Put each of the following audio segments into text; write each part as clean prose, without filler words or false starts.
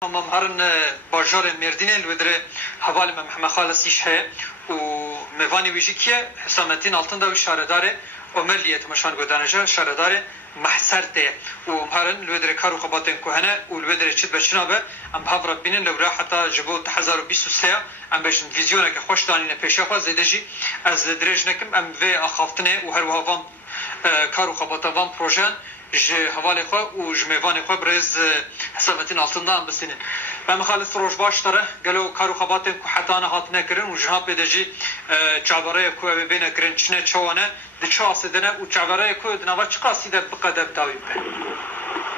Tamam harın bajarı Merdin'e lüdre havali Mehmet Khalasiş he u mevani vijikiye Hüsamettin altında u şaredare Ömerliyet meşan gödanaja şaredare محسرته ومهرن لودر كارو خباتن كهنه ولودر چت بشنابه ام هاف ربين لو راح حتى جبو 2023 ام بشن فيزيونه که خوش دانینه پیشاپا زدجی از درج نکم ام و اخافتنه و هر وهوام كارو خباتوان پروژه ج حواله خو و جميوان خو برز حسابتين altından بسنين ben خالص روش باشتره قالوا كارو خباتن كو حتى انا هاتنا كرن و جهاب بدجي چابره كو بين كرن چنه چوانه د چاس دنه و چابره كو دنوا چقاسی ده بقدب داوي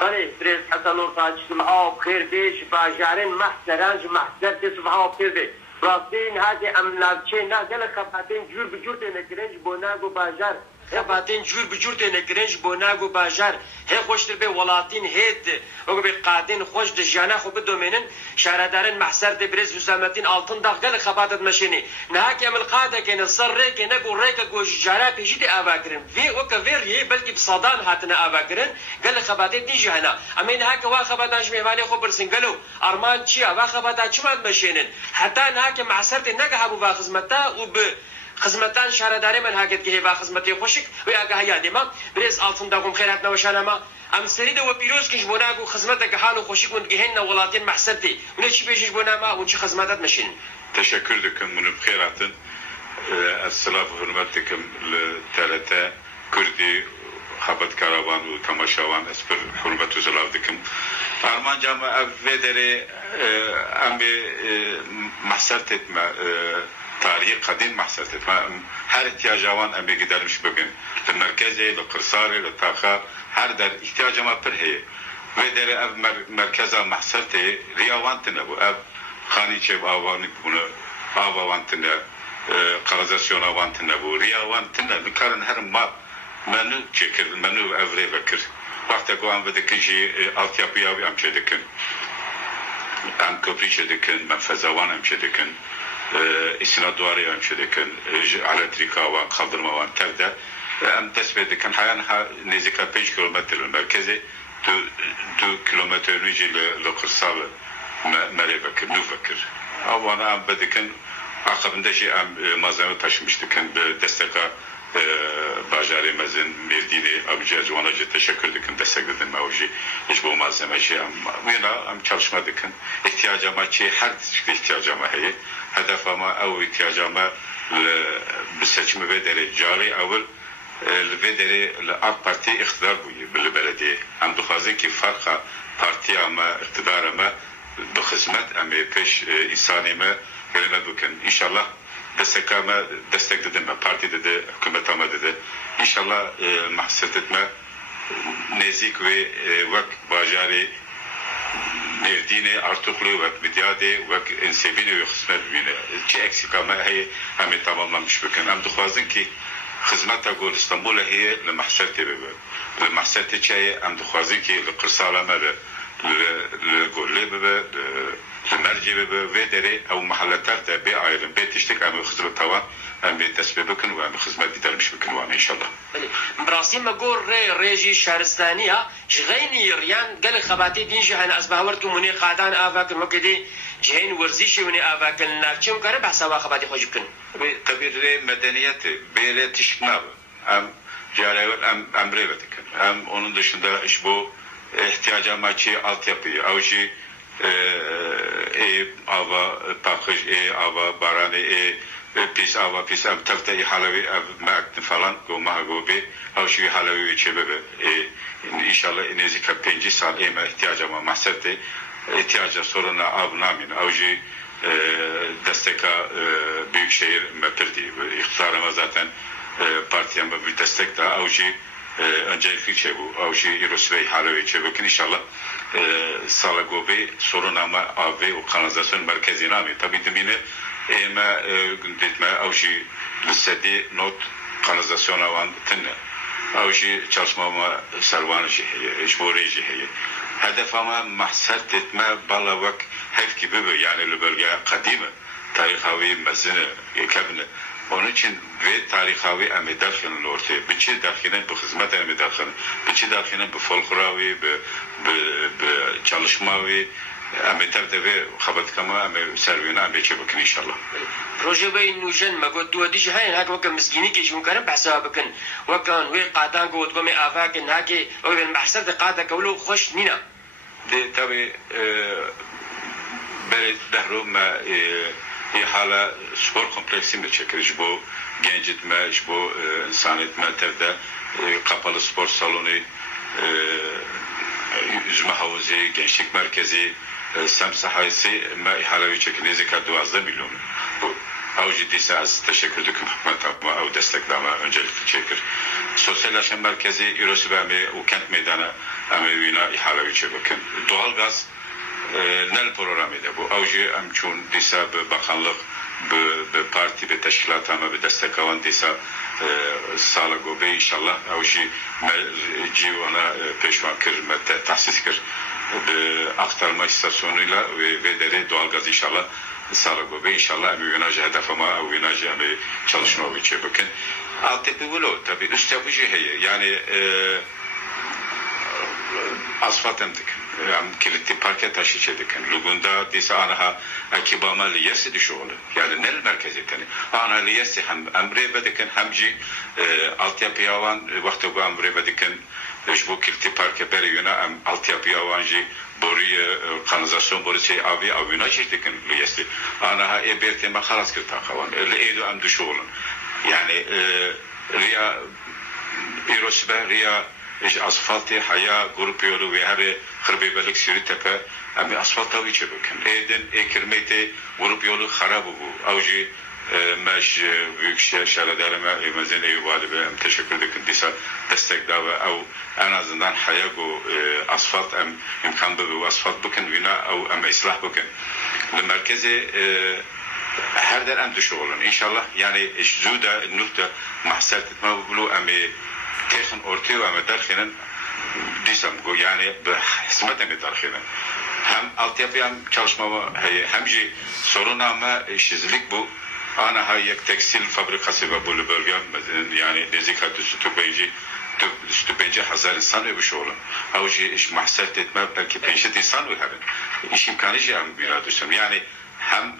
بله برز حتى نور تاجسم او بخير بيش باجارين محسرانج محسر تصبح او بخير بي راستين هذه املاكين قال خباتين جور بجور دنكرنج بوناغو باجار خباتين جور بجور دنكرنج بوناغو باجار هي خوشتر به ولاتين هيد او به قادين خوش د جانا خو بدومنن شهردارن محسر د برز حسامتين altın دغ قال خباتت مشيني نهاك يم القاده كن الصر كن نقول ريك جوج جارا بيجي دي افاكرن في او كفير بلكي بصدان هاتنا افاكرن قال خباتين دي جهنا امين هاك وا خباتان جميواني خو برسن قالوا ارمان تشيا وا خباتان چمن مشينن حتى نهاك محسر نگه ابو با خدمتا وب خدمتان شهرداری من هاگت که با خدمتی خوشک و آگاه یادی ما برز altında قم خیرات نوشانه ما ام سريده و پیروز کش بوناگو خدمت که حال خوشک من گهن ولاتین محسرتی اون چی بیشش بونا ما اون چی خدمتات مشین teşekkür ederim bunu bxeyratın السلام hürmetlikim TRT Kürdi Habat Karavan و Tamaşavan esper hürmet üzerlavdikim Armanca mı evvedere em bir mahsert etme tarihi kadim mahsert etme her ihtiyacavan em bir gidermiş bugün merkeze, kırsarı, taxa her der ihtiyacama per heye ve dere ev merkeze mahserte riyavantine bu ev khaniçev avanı bunu avantine kanalizasyon avantine bu riyavantine bir karın her ma menü çekir menü evre bekir vakti koyan ve dekinci altyapıya bir amçedekin am köprüçe dekin menfezavan amçedekin istinad duvarı amçedekin elektrika ve kaldırma var tevde am tespit dekin hayan nezika 5 kilometre merkezi 2 kilometre önce le kırsal merevekir nüvekir avana am bedekin akabinde şey am malzeme taşımıştık desteka bajarı mezin Merdin'e abici acıvanaca teşekkür ederim destekledim mevzi hiç bu malzeme şey am çalışmadık ihtiyacıma ki her ihtiyacıma heye hedef ama o ihtiyacıma bir seçimi ve dere cari avul ve dere AK Parti iktidar bu belediye am duhazın ki farka parti ama iktidar ama bu hizmet ama peş insanime gelme bugün inşallah destek dedim parti dedi hükümet ama dedi inşallah mahset etme nezik ve vak bajari Merdin'e artuklu vak midyade vak ensevine ve hizmet bine ki eksik ama hem tamamlanmış bugün hem duhazın ki hizmete gol İstanbul'a heye le mahsete bebe le mahsete çaye hem duhazın ki le kırsalama le golle bebe المرجع بودره او محلات ده بعيرن بتشتك عن خدمه طبعا ام بتسببكن وام خدمات درمش بكن وان ان شاء الله براسي ما قول ريجي شهرستانيه جغيني ريان قال خباتي دين جهن اسباورتو مني قادان افاكن وكدي جهين ورزيشي مني افاكن نارچم كره بحساب خباتي خوجكن كبير medeniyet böyle tişknab am jarayet am amrevetik am onun dışında iş bu ihtiyacama ki altyapıyı avcı ava pakış ava barani pis ava pis am tafta halavi makt falan goma gobe avşi halavi çebebe inşallah nezika 5 sal ema ihtiyacama mahsette ihtiyaca soruna avnamin avcı desteka büyükşehir meperdi iktidarıma zaten partiyama bir destek daha avcı öncelikli çebu avcı İrosvey halavi çebukin inşallah Salagobe sorun ama ve o kanalizasyon merkezine mi tabii demine ema gündetme avcı listede not kanalizasyon avan tenne avcı çalışmama servanı işbori hedef ama mahsert etme balavak hep gibi yani le bölge kadime tarihi mezine kabine onun için ve tarihi emi dakhilin ortaya biçi dakhilin bu hizmet emi dakhilin biçi dakhilin bu folkloravi bu çalışma ve ام تبدأ خبط كما ام سروينا ام بيجي بكن ان شاء الله روجي بين نوجن ما قد دوديش هاي هاك وقت مسكيني كي جون كرم بحساب بكن وكان وي قادان قوت قومي افاكن هاكي وقت المحسر قادا قولو خوش نينا دي تبي برد دهرو ما هي حالة سبور كومبلكسي متشكل جبو gençlik me, bu insaniyet me tevde kapalı spor salonu, yüzme havuzu, gençlik merkezi, sem sahası me ihalevi çekinizi ka 12 milyon. Bu av ciddiyse az teşekkür ederim hükümetime av destekleme öncelikli çekir. Sosyal yaşam merkezi Eurosu ve o kent meydanı amevina ihalevi çekin. Doğalgaz nel programı da bu. Avcı amçun disa bakanlık به پارتی به تشکیلات همه به دست کلان دیسا سال گوبه انشالله اوشی جیوانا پیشوان کرد تحسیس کرد به aktarma istasyonuyla ve deri doğalgaz inşallah sağlıklı inşallah emivinajı hedef ama emivinajı emi çalışma biçe bakın. Altyapı bunu tabi üst yapıcı heye yani asfalt emdik. Kilitli parke taşı çedik. Lugunda disa anaha akibama liyesi düşoğlu. Yani nel merkezi tani. Ana liyesi hem emre bediken hemci altyapı yavan vakti bu emre bediken bu kilitli parke beri yuna altyapı yavanji boruyu kanalizasyon borusu abi avına çekiken liyesi. Anaha eberteme halas kırtakavan. Eydu em düşoğlu. Yani riya irosbe riya asfaltı haya grup yolu ve her Kırbebelik Süritepe ama asfalt tabii çabukun. Eden ekirmeti grup yolu harap bu. Avcı meş büyük şehirlerime emezen eyvallah ve teşekkür ederim. Disa destek dava av en azından haya bu asfalt imkan bu asfalt bugün vina av ama ıslah bugün. Merkezi her der en düşük olun. İnşallah yani zuda nukta mahsert etme bulu ama تخن أرتي ومدرخنا ديسم جو يعني بحسمتنا مدرخنا هم altyapı hem çalışma هي همجي soruna ama işsizlik bu ana hayek tekstil fabrikası ve bu bölge yani dezikatü stüpence hazır insan ve bu şoğlu avcı iş mahsert etme belki penşet insan ve hemen iş imkanı hem biladüsüm yani hem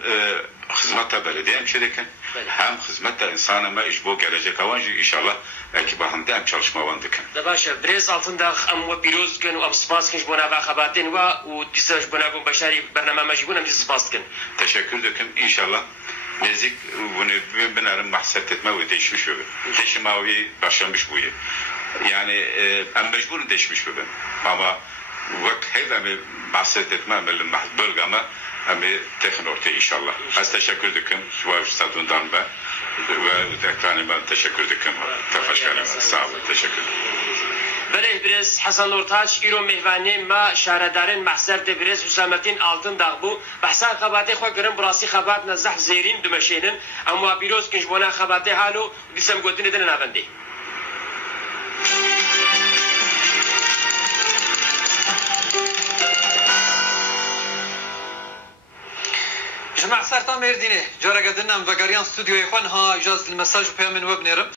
hizmette belediye hemşireken hem hizmette insanıma iş bu gelecek avancı inşallah belki bahanda hem çalışma vandıkın. Da başa brez altında am piroz gün am spas gün buna vahabatin ve o disaj buna bu başarı barnamaj buna biz spas gün. Teşekkür ederim inşallah. Nezik bunu benim mahset etme ve değişmiş olur. Değişmavi başlamış bu. Yani en mecburun değişmiş bu. Ama vakit hep mahset etme amelin bölgeme ama tekrar ortaya inşallah. Az teşekkür ederim. Şu stadından ben ve ekranıma teşekkür ederim. Teşekkür sağ olun. Teşekkür ederim. Bele biraz Hasan Ortaç İro mehvani ma şahredarın mahser de biraz Hüsamettin Altın Dağ bu. Bahsa kabate xo görün burası kabat nazah zeyrin dümeşenin ama biroz kinç bona kabate halu disem godin eden avandi. جماعة صارت مردينه جرى قدرنا مفقريان استوديو يخوان ها جاز المساج وبيامن وبنيرم